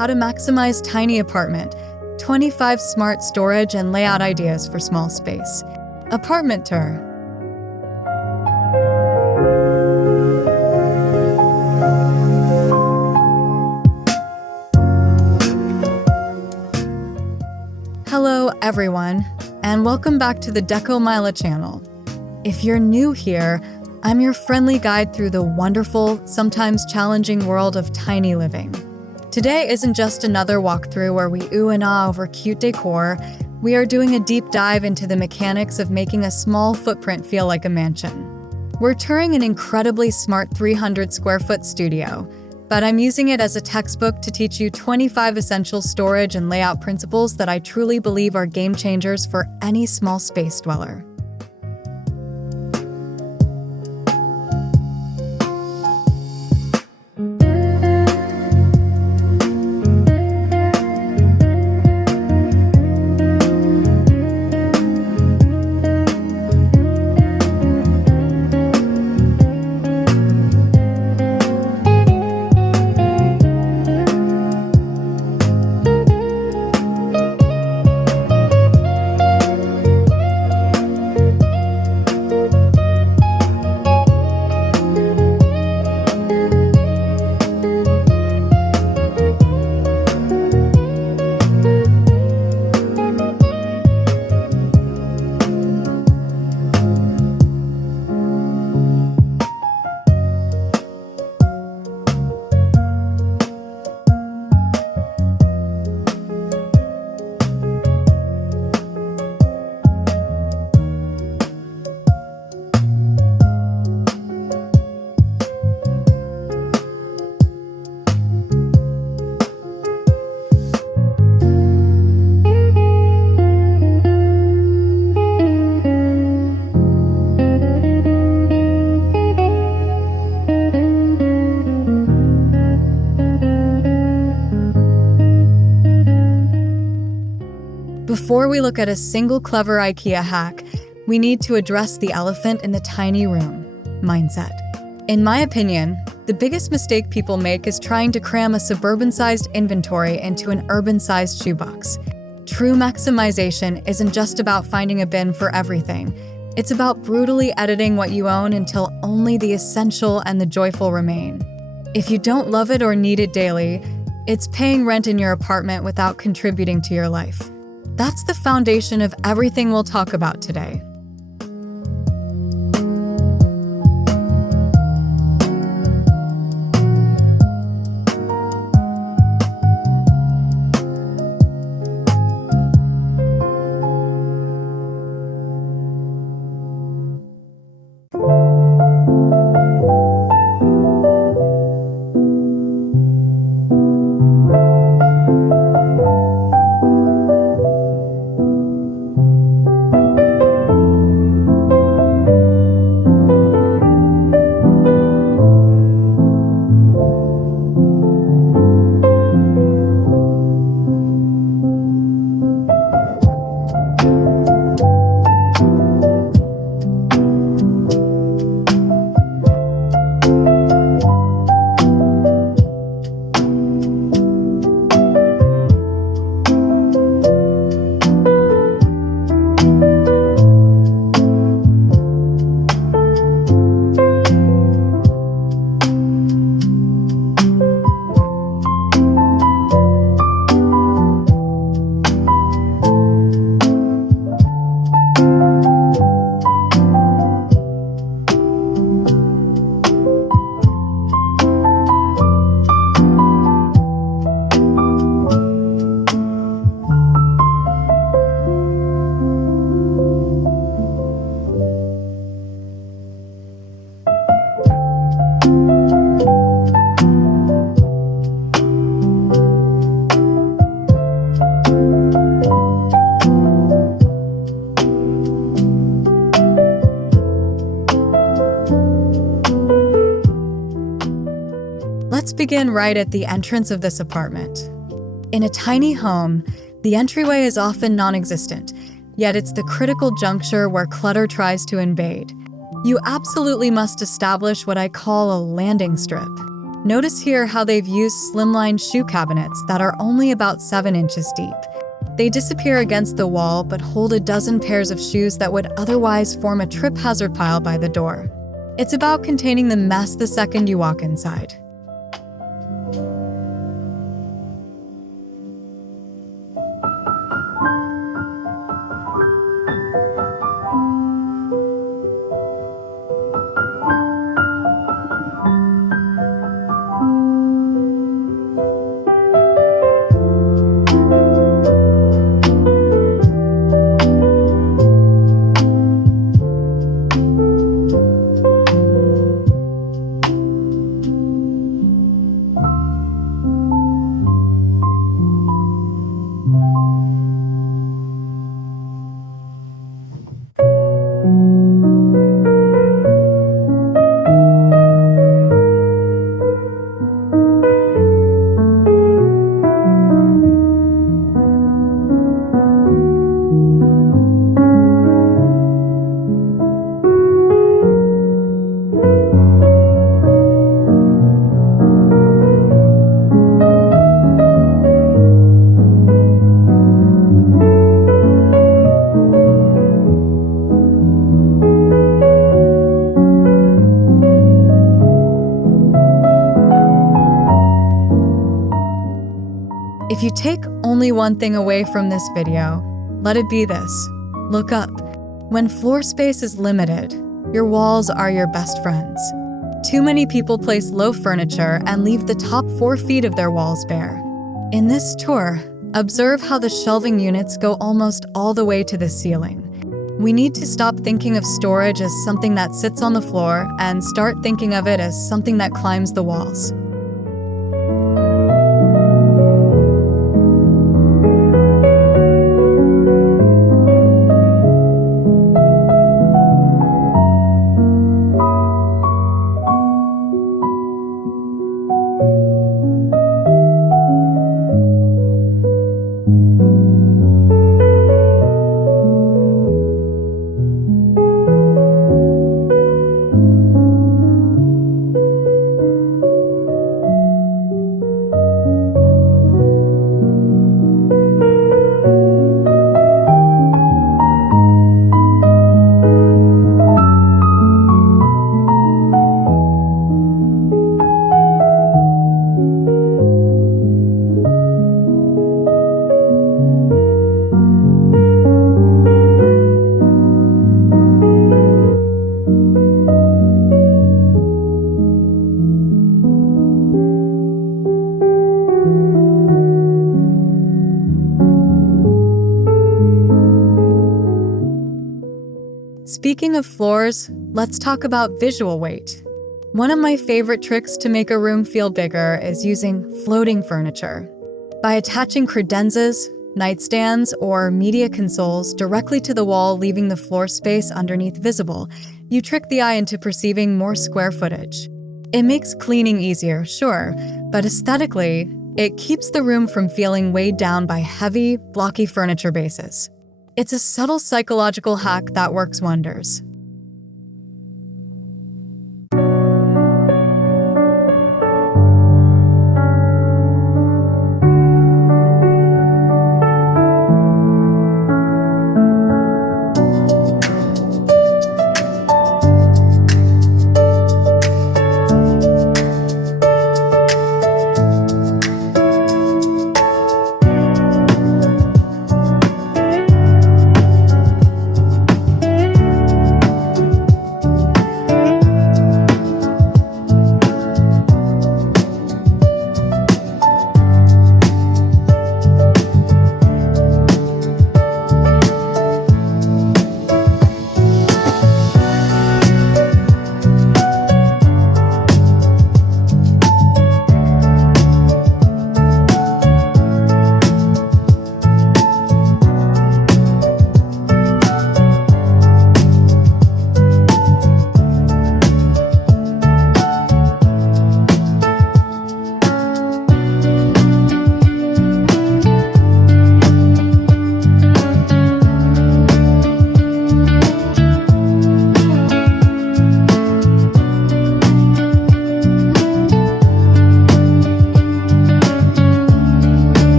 how to maximize tiny apartment, 25 smart storage and layout ideas for small space. Apartment tour. Hello everyone, and welcome back to the Deco Mila channel. If you're new here, I'm your friendly guide through the wonderful, sometimes challenging world of tiny living. Today isn't just another walkthrough where we ooh and ah over cute decor. We are doing a deep dive into the mechanics of making a small footprint feel like a mansion. We're touring an incredibly smart 300 square foot studio, but I'm using it as a textbook to teach you 25 essential storage and layout principles that I truly believe are game changers for any small space dweller. Before we look at a single clever IKEA hack, we need to address the elephant in the tiny room: mindset. In my opinion, the biggest mistake people make is trying to cram a suburban-sized inventory into an urban-sized shoebox. True maximization isn't just about finding a bin for everything. It's about brutally editing what you own until only the essential and the joyful remain. If you don't love it or need it daily, it's paying rent in your apartment without contributing to your life. That's the foundation of everything we'll talk about today. Let's begin right at the entrance of this apartment. In a tiny home, the entryway is often non-existent, yet it's the critical juncture where clutter tries to invade. You absolutely must establish what I call a landing strip. Notice here how they've used slimline shoe cabinets that are only about 7 inches deep. They disappear against the wall but hold a dozen pairs of shoes that would otherwise form a trip hazard pile by the door. It's about containing the mess the second you walk inside. If you take only one thing away from this video, let it be this. Look up. When floor space is limited, your walls are your best friends. Too many people place low furniture and leave the top 4 feet of their walls bare. In this tour, observe how the shelving units go almost all the way to the ceiling. We need to stop thinking of storage as something that sits on the floor and start thinking of it as something that climbs the walls. Speaking of floors, let's talk about visual weight. One of my favorite tricks to make a room feel bigger is using floating furniture. By attaching credenzas, nightstands, or media consoles directly to the wall, leaving the floor space underneath visible, you trick the eye into perceiving more square footage. It makes cleaning easier, sure, but aesthetically, it keeps the room from feeling weighed down by heavy, blocky furniture bases. It's a subtle psychological hack that works wonders.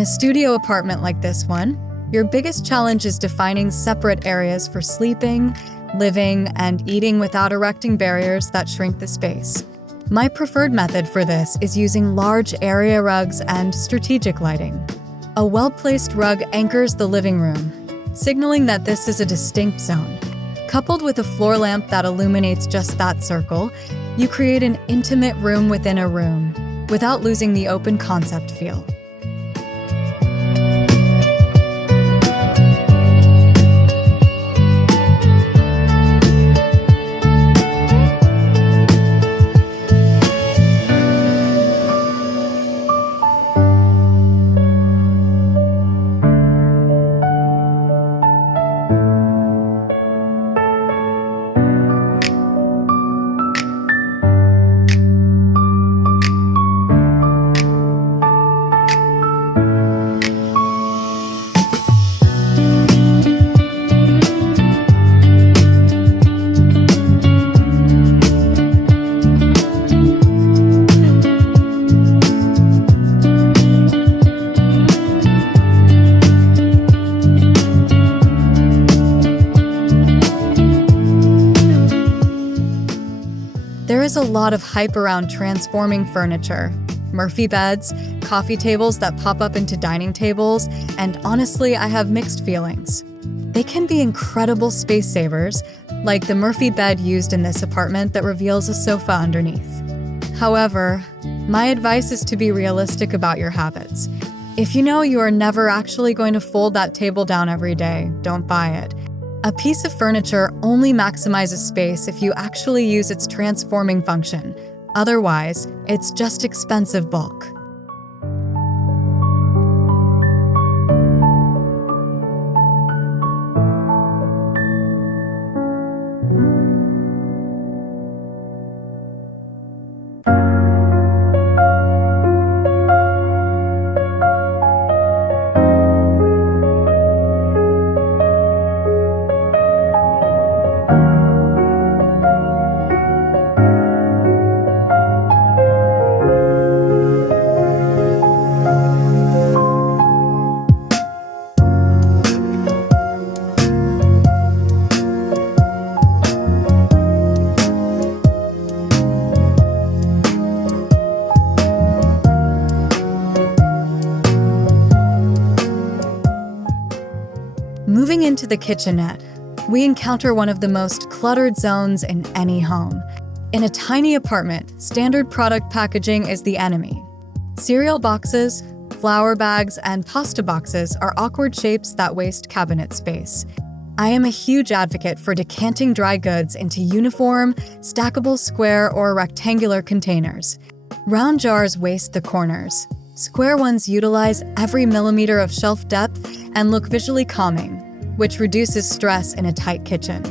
In a studio apartment like this one, your biggest challenge is defining separate areas for sleeping, living, and eating without erecting barriers that shrink the space. My preferred method for this is using large area rugs and strategic lighting. A well-placed rug anchors the living room, signaling that this is a distinct zone. Coupled with a floor lamp that illuminates just that circle, you create an intimate room within a room, without losing the open concept feel. There is a lot of hype around transforming furniture. Murphy beds, coffee tables that pop up into dining tables, and honestly, I have mixed feelings. They can be incredible space savers, like the Murphy bed used in this apartment that reveals a sofa underneath. However, my advice is to be realistic about your habits. If you know you are never actually going to fold that table down every day, don't buy it. A piece of furniture only maximizes space if you actually use its transforming function. Otherwise, it's just expensive bulk. Moving into the kitchenette, we encounter one of the most cluttered zones in any home. In a tiny apartment, standard product packaging is the enemy. Cereal boxes, flour bags, and pasta boxes are awkward shapes that waste cabinet space. I am a huge advocate for decanting dry goods into uniform, stackable square or rectangular containers. Round jars waste the corners. Square ones utilize every millimeter of shelf depth and look visually calming, which reduces stress in a tight kitchen.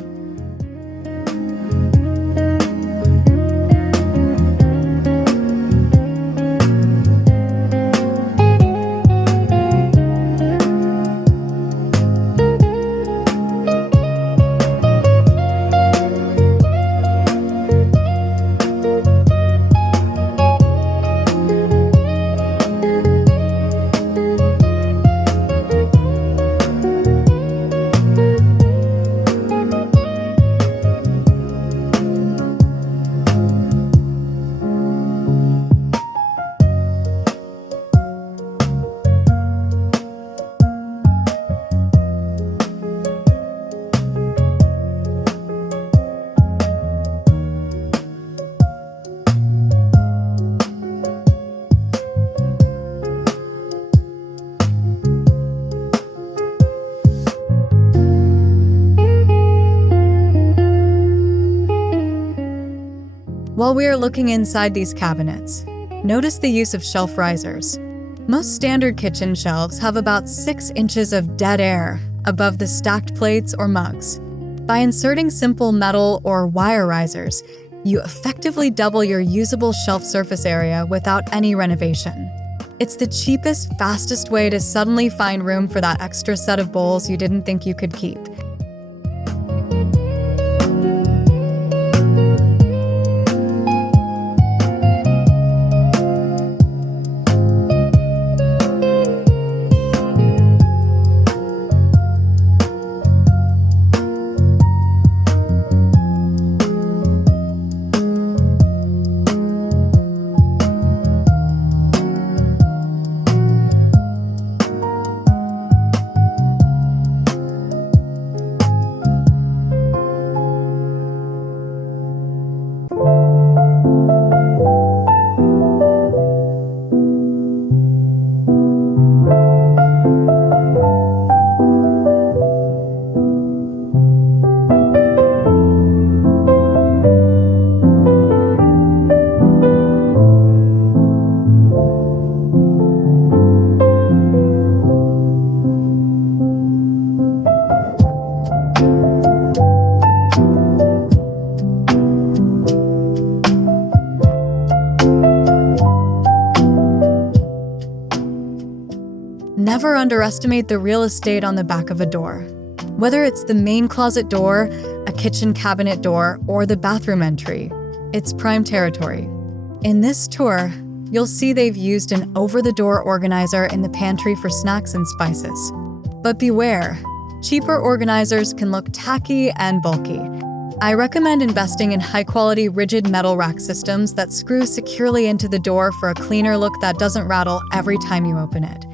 While we are looking inside these cabinets, notice the use of shelf risers. Most standard kitchen shelves have about 6 inches of dead air above the stacked plates or mugs. By inserting simple metal or wire risers, you effectively double your usable shelf surface area without any renovation. It's the cheapest, fastest way to suddenly find room for that extra set of bowls you didn't think you could keep. never underestimate the real estate on the back of a door. Whether it's the main closet door, a kitchen cabinet door, or the bathroom entry, it's prime territory. In this tour, you'll see they've used an over-the-door organizer in the pantry for snacks and spices. But beware, cheaper organizers can look tacky and bulky. I recommend investing in high-quality rigid metal rack systems that screw securely into the door for a cleaner look that doesn't rattle every time you open it.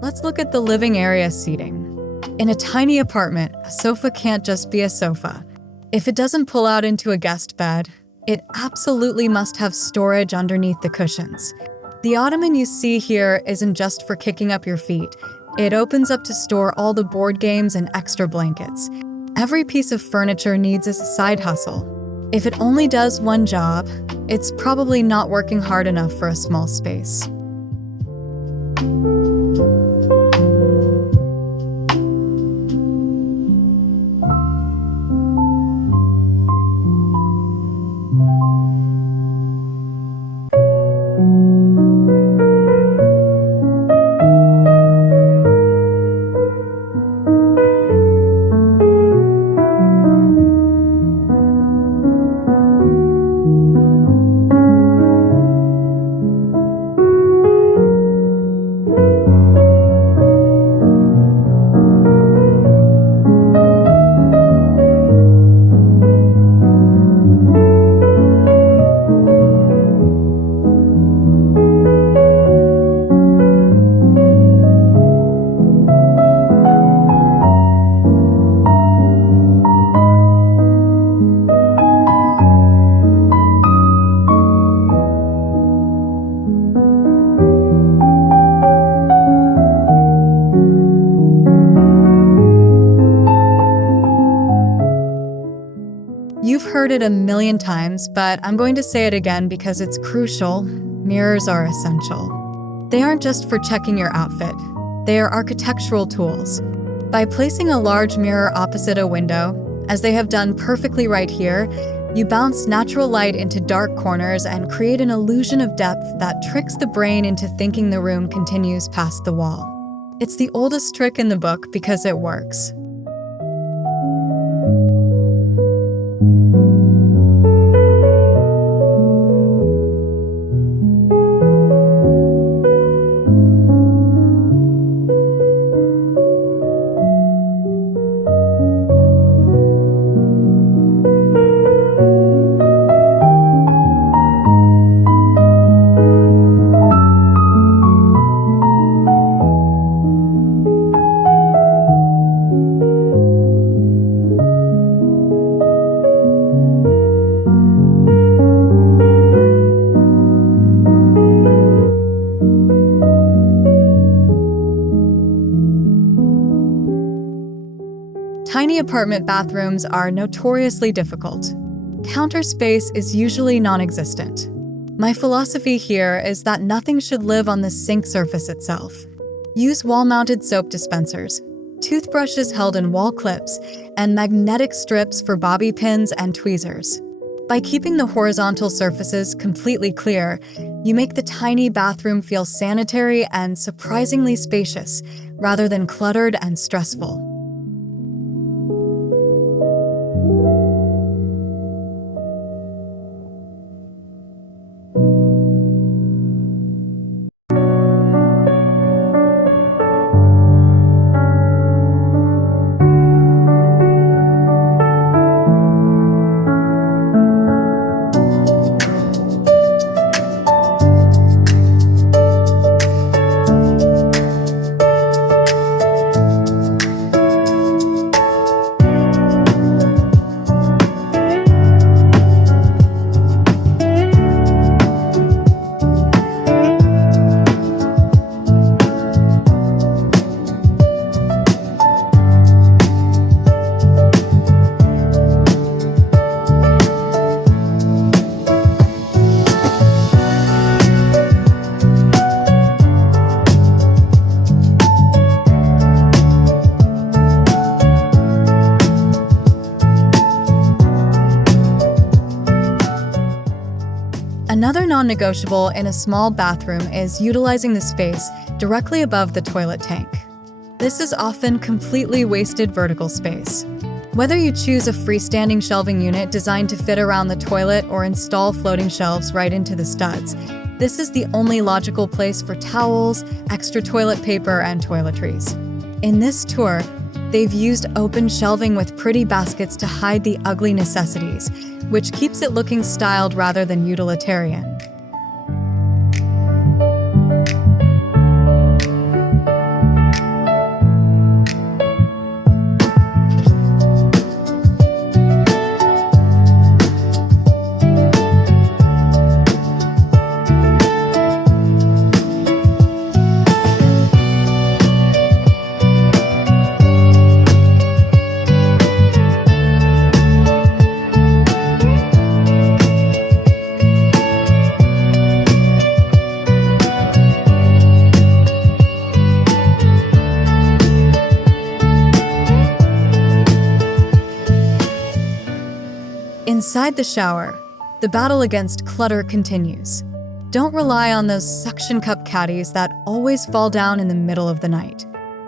Let's look at the living area seating. In a tiny apartment, a sofa can't just be a sofa. If it doesn't pull out into a guest bed, it absolutely must have storage underneath the cushions. The ottoman you see here isn't just for kicking up your feet. It opens up to store all the board games and extra blankets. Every piece of furniture needs a side hustle. If it only does one job, it's probably not working hard enough for a small space. You've heard it a million times, but I'm going to say it again because it's crucial. Mirrors are essential. They aren't just for checking your outfit. They are architectural tools. By placing a large mirror opposite a window, as they have done perfectly right here, you bounce natural light into dark corners and create an illusion of depth that tricks the brain into thinking the room continues past the wall. It's the oldest trick in the book because it works. Tiny apartment bathrooms are notoriously difficult. Counter space is usually non-existent. My philosophy here is that nothing should live on the sink surface itself. Use wall-mounted soap dispensers, toothbrushes held in wall clips, and magnetic strips for bobby pins and tweezers. By keeping the horizontal surfaces completely clear, you make the tiny bathroom feel sanitary and surprisingly spacious, rather than cluttered and stressful. Another non-negotiable in a small bathroom is utilizing the space directly above the toilet tank. This is often completely wasted vertical space. Whether you choose a freestanding shelving unit designed to fit around the toilet or install floating shelves right into the studs, this is the only logical place for towels, extra toilet paper, and toiletries. In this tour, they've used open shelving with pretty baskets to hide the ugly necessities, which keeps it looking styled rather than utilitarian. Inside the shower, the battle against clutter continues. Don't rely on those suction cup caddies that always fall down in the middle of the night.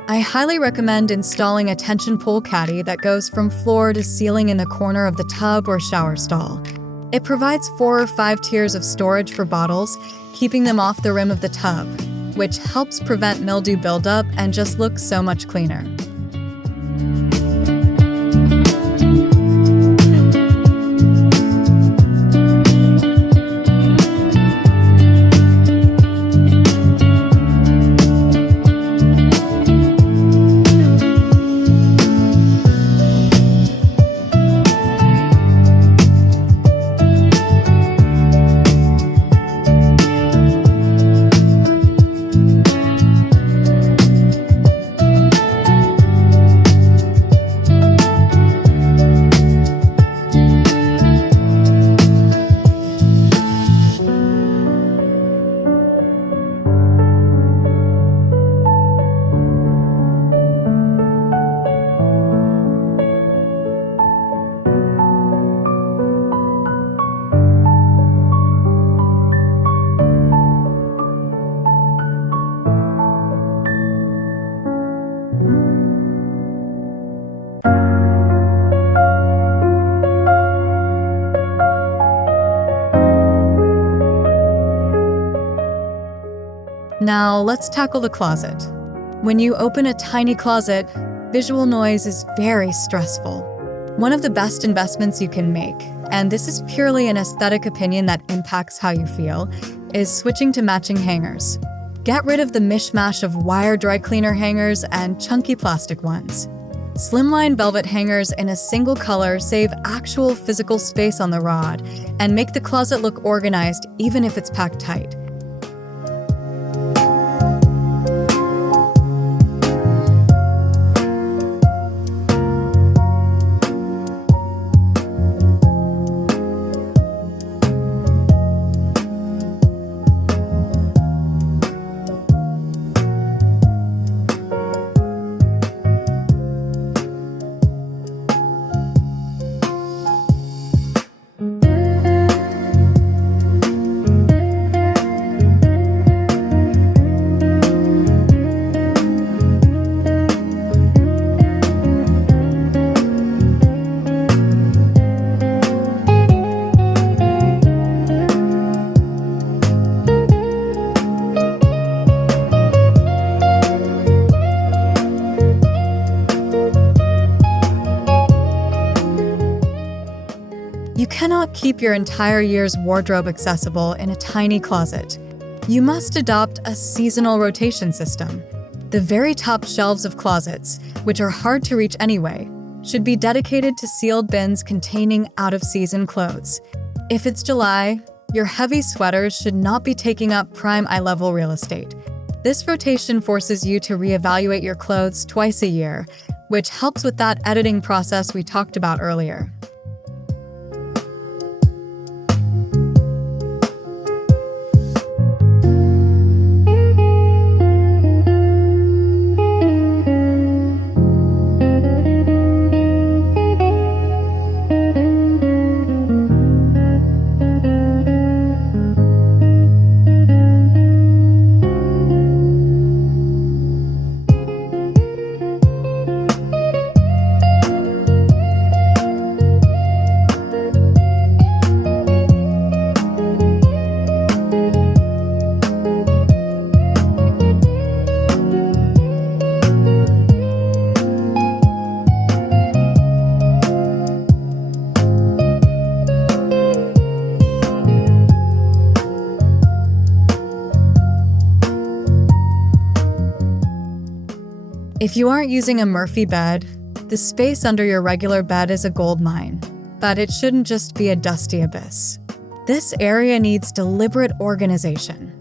I highly recommend installing a tension pull caddy that goes from floor to ceiling in the corner of the tub or shower stall. It provides 4 or 5 tiers of storage for bottles, keeping them off the rim of the tub, which helps prevent mildew buildup and just looks so much cleaner. Now let's tackle the closet. When you open a tiny closet, visual noise is very stressful. One of the best investments you can make, and this is purely an aesthetic opinion that impacts how you feel, is switching to matching hangers. Get rid of the mishmash of wire dry cleaner hangers and chunky plastic ones. Slimline velvet hangers in a single color save actual physical space on the rod and make the closet look organized even if it's packed tight. You cannot keep your entire year's wardrobe accessible in a tiny closet. You must adopt a seasonal rotation system. The very top shelves of closets, which are hard to reach anyway, should be dedicated to sealed bins containing out-of-season clothes. If it's July, your heavy sweaters should not be taking up prime eye-level real estate. This rotation forces you to reevaluate your clothes twice a year, which helps with that editing process we talked about earlier. If you aren't using a Murphy bed, the space under your regular bed is a gold mine, but it shouldn't just be a dusty abyss. This area needs deliberate organization.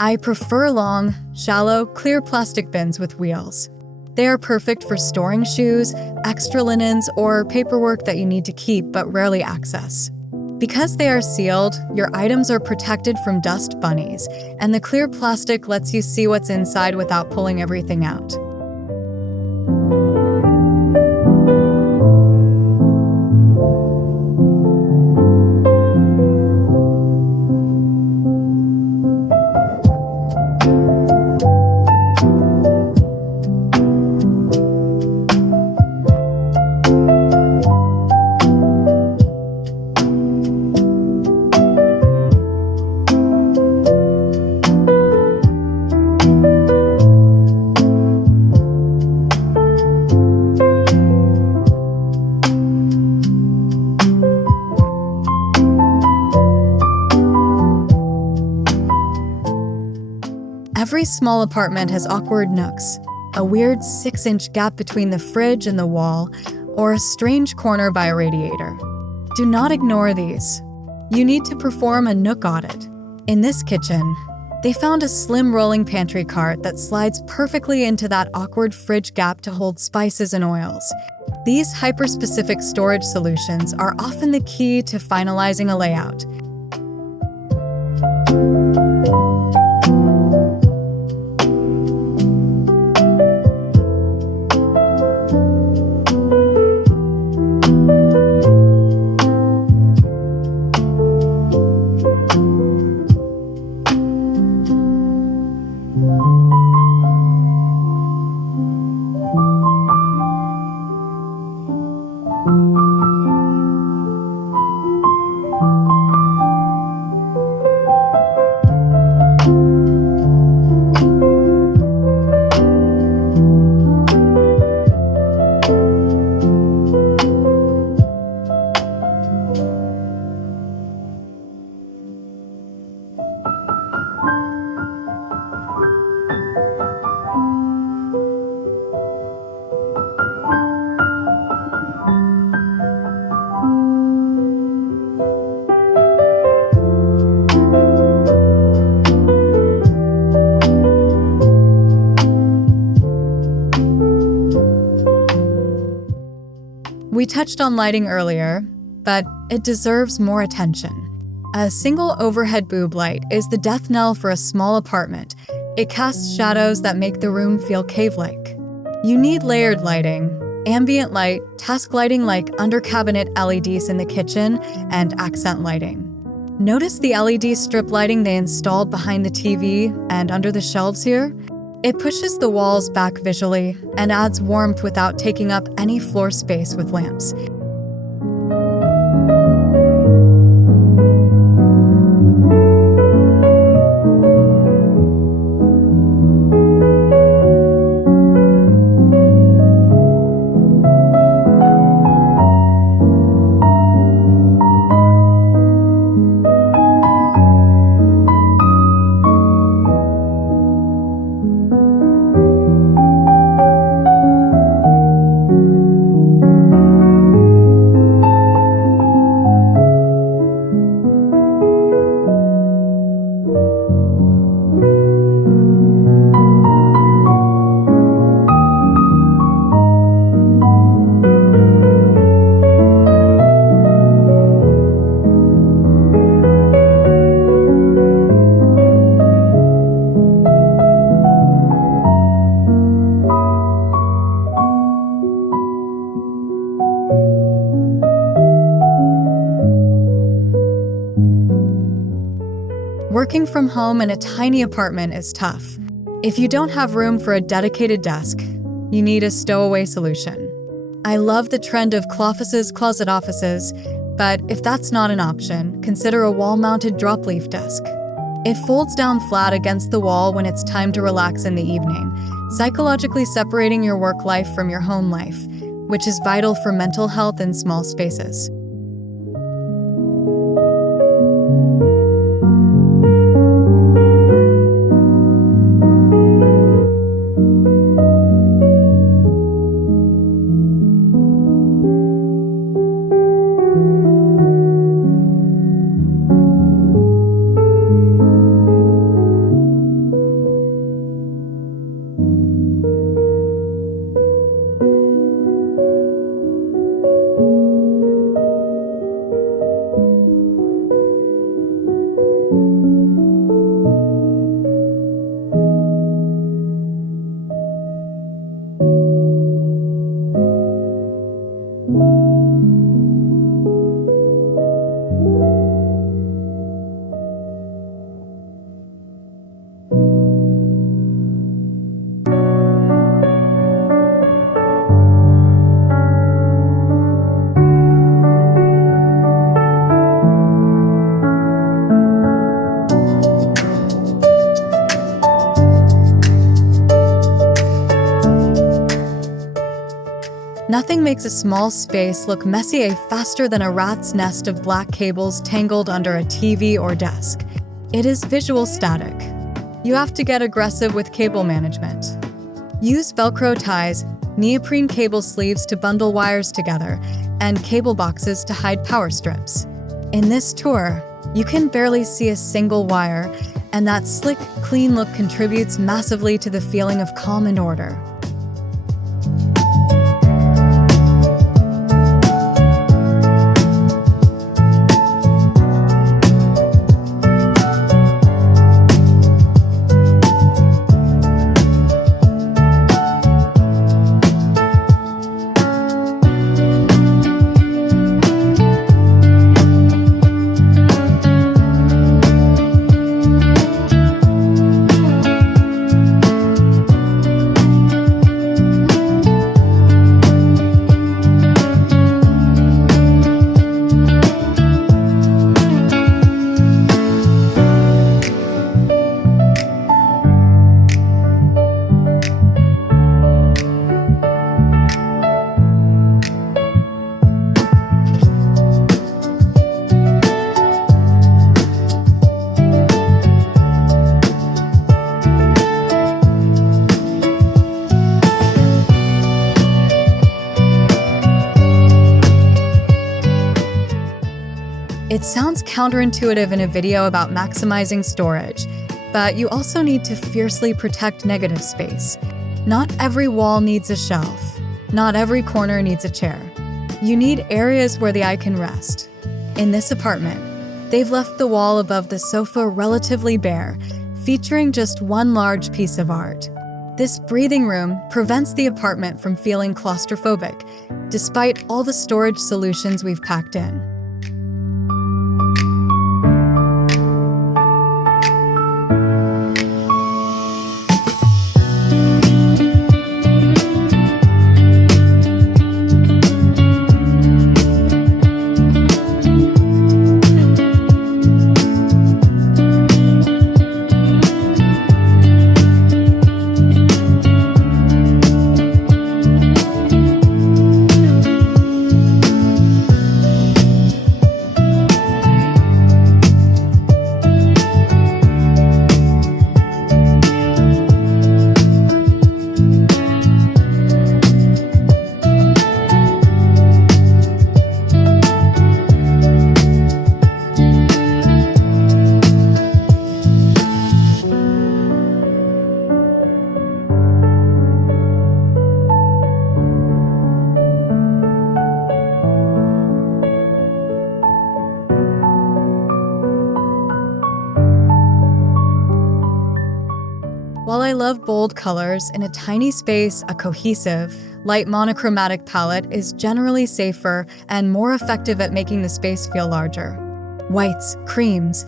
I prefer long, shallow, clear plastic bins with wheels. They are perfect for storing shoes, extra linens, or paperwork that you need to keep but rarely access. Because they are sealed, your items are protected from dust bunnies, and the clear plastic lets you see what's inside without pulling everything out. Every small apartment has awkward nooks, a weird 6-inch gap between the fridge and the wall, or a strange corner by a radiator. Do not ignore these. You need to perform a nook audit. In this kitchen, they found a slim rolling pantry cart that slides perfectly into that awkward fridge gap to hold spices and oils. These hyper-specific storage solutions are often the key to finalizing a layout. We touched on lighting earlier, but it deserves more attention. A single overhead boob light is the death knell for a small apartment. It casts shadows that make the room feel cave-like. You need layered lighting, ambient light, task lighting like under-cabinet LEDs in the kitchen, and accent lighting. Notice the LED strip lighting they installed behind the TV and under the shelves here? It pushes the walls back visually and adds warmth without taking up any floor space with lamps. Working from home in a tiny apartment is tough. If you don't have room for a dedicated desk, you need a stowaway solution. I love the trend of cloffices, closet offices, but if that's not an option, consider a wall-mounted drop-leaf desk. It folds down flat against the wall when it's time to relax in the evening, psychologically separating your work life from your home life, which is vital for mental health in small spaces. Nothing makes a small space look messier faster than a rat's nest of black cables tangled under a TV or desk. It is visual static. You have to get aggressive with cable management. Use Velcro ties, neoprene cable sleeves to bundle wires together, and cable boxes to hide power strips. In this tour, you can barely see a single wire, and that slick, clean look contributes massively to the feeling of calm and order. It sounds counterintuitive in a video about maximizing storage, but you also need to fiercely protect negative space. Not every wall needs a shelf. Not every corner needs a chair. You need areas where the eye can rest. In this apartment, they've left the wall above the sofa relatively bare, featuring just one large piece of art. This breathing room prevents the apartment from feeling claustrophobic, despite all the storage solutions we've packed in. While I love bold colors, in a tiny space, a cohesive, light monochromatic palette is generally safer and more effective at making the space feel larger. Whites, creams,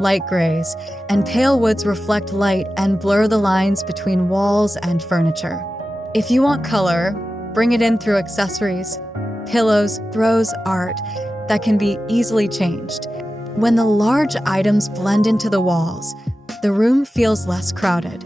light grays, and pale woods reflect light and blur the lines between walls and furniture. If you want color, bring it in through accessories, pillows, throws, art that can be easily changed. When the large items blend into the walls, the room feels less crowded.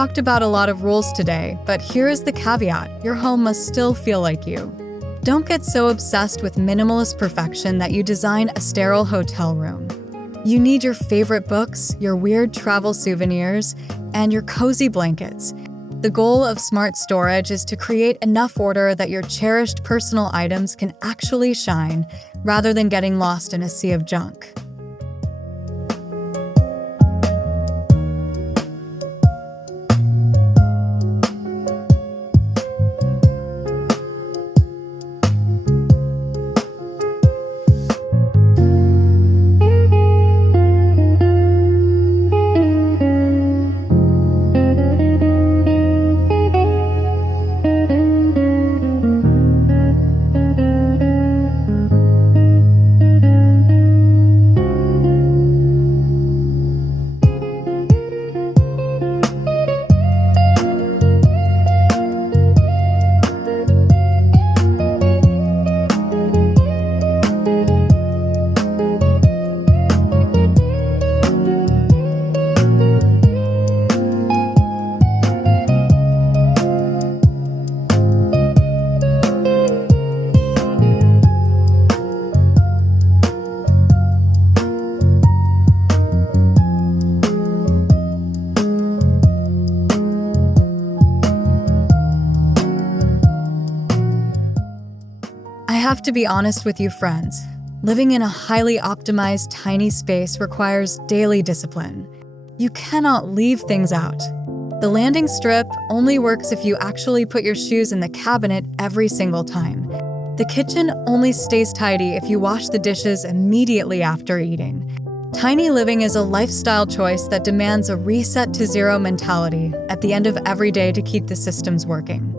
talked about a lot of rules today, but here is the caveat: your home must still feel like you. Don't get so obsessed with minimalist perfection that you design a sterile hotel room. You need your favorite books, your weird travel souvenirs, and your cozy blankets. The goal of smart storage is to create enough order that your cherished personal items can actually shine, rather than getting lost in a sea of junk. I have to be honest with you, friends. Living in a highly optimized tiny space requires daily discipline. You cannot leave things out. The landing strip only works if you actually put your shoes in the cabinet every single time. The kitchen only stays tidy if you wash the dishes immediately after eating. Tiny living is a lifestyle choice that demands a reset to zero mentality at the end of every day to keep the systems working.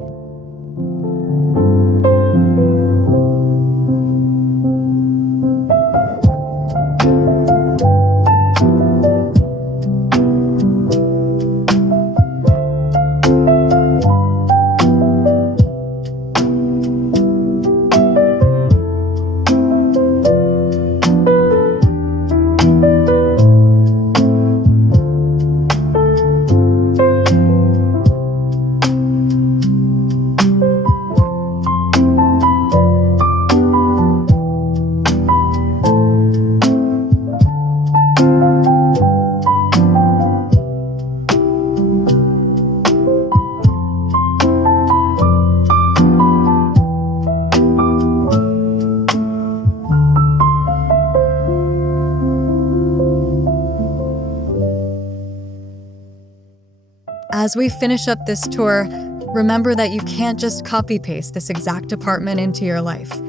As we finish up this tour, remember that you can't just copy-paste this exact apartment into your life.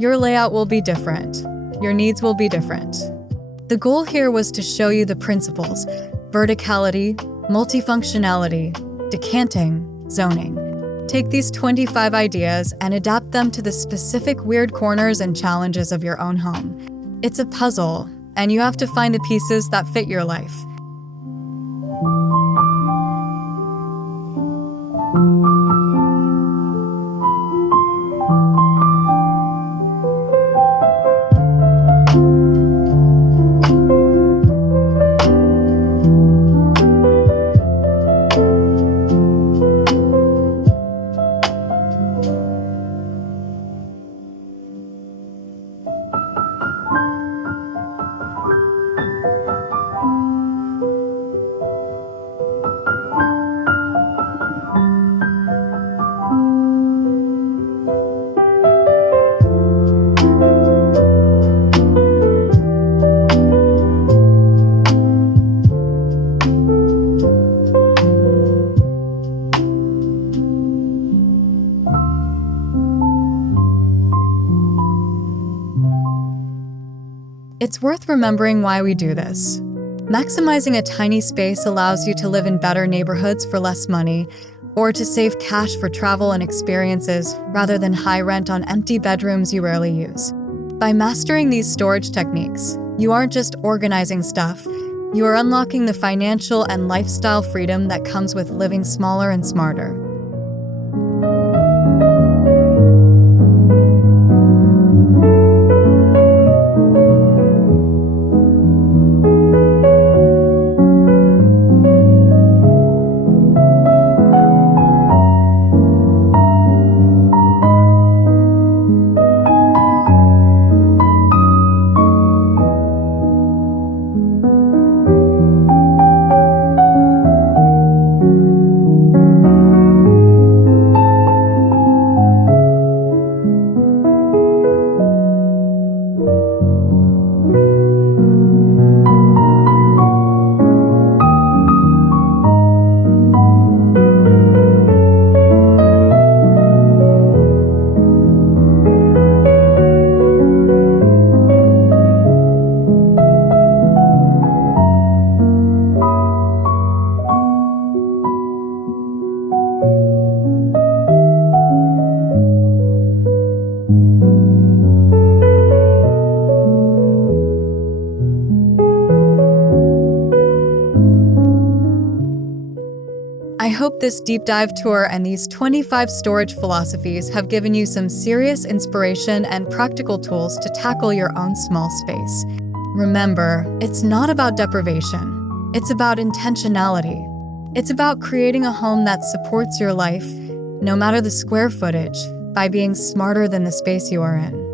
Your layout will be different. Your needs will be different. The goal here was to show you the principles: verticality, multifunctionality, decanting, zoning. Take these 25 ideas and adapt them to the specific weird corners and challenges of your own home. It's a puzzle, and you have to find the pieces that fit your life. It's worth remembering why we do this. Maximizing a tiny space allows you to live in better neighborhoods for less money, or to save cash for travel and experiences rather than high rent on empty bedrooms you rarely use. By mastering these storage techniques, you aren't just organizing stuff, you are unlocking the financial and lifestyle freedom that comes with living smaller and smarter. hope this deep dive tour and these 25 storage philosophies have given you some serious inspiration and practical tools to tackle your own small space. Remember, it's not about deprivation. It's about intentionality. It's about creating a home that supports your life, no matter the square footage, by being smarter than the space you are in.